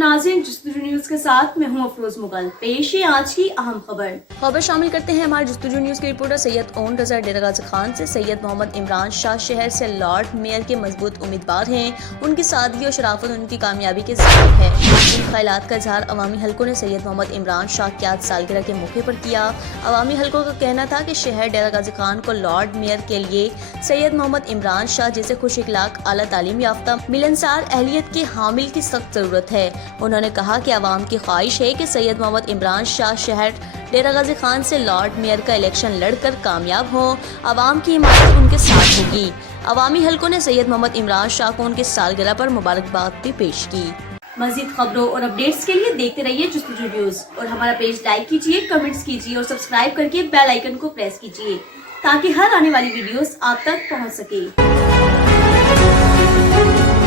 नाज़रीन, जस्तुजू न्यूज के साथ मैं हूं अफरोज मुगल। पेश है आज की अहम खबर शामिल करते हैं हमारे जस्तुजू न्यूज के रिपोर्टर सैयद ओन रजा डेरा गाजी खान से। सैयद मोहम्मद इमरान शाह शहर से लॉर्ड मेयर के मजबूत उम्मीदवार हैं। उनकी सादगी और शराफत उनकी कामयाबी के ज़रिए है। इन ख्यालात का इजहार अवामी हलकों ने सैयद मोहम्मद इमरान शाह की आज सालगिरह के मौके पर किया। अवामी हलकों का कहना था कि शहर डेरा गाजी खान को लॉर्ड मेयर के लिए सैयद मोहम्मद इमरान शाह जैसे खुश इखलाक, आला तालीम याफ्ता, मिलनसार अहलियत के हामिल की सख्त जरूरत है। उन्होंने कहा कि आवाम की ख्वाहिश है कि सैयद मोहम्मद इमरान शाह शहर डेरा गाजी खान से लॉर्ड मेयर का इलेक्शन लड़कर कामयाब हों। आवाम की हिमायत उनके साथ होगी। अवामी हलकों ने सैयद मोहम्मद इमरान शाह को उनकी सालगिरह पर मुबारकबाद भी पेश की। मज़ीद खबरों और अपडेट्स के लिए देखते रहिए जस्तुजू न्यूज और हमारा पेज लाइक कीजिए, कमेंट्स कीजिए और सब्सक्राइब करके बेल आइकन को प्रेस कीजिए ताकि हर आने वाली वीडियोस आप तक पहुंच सके।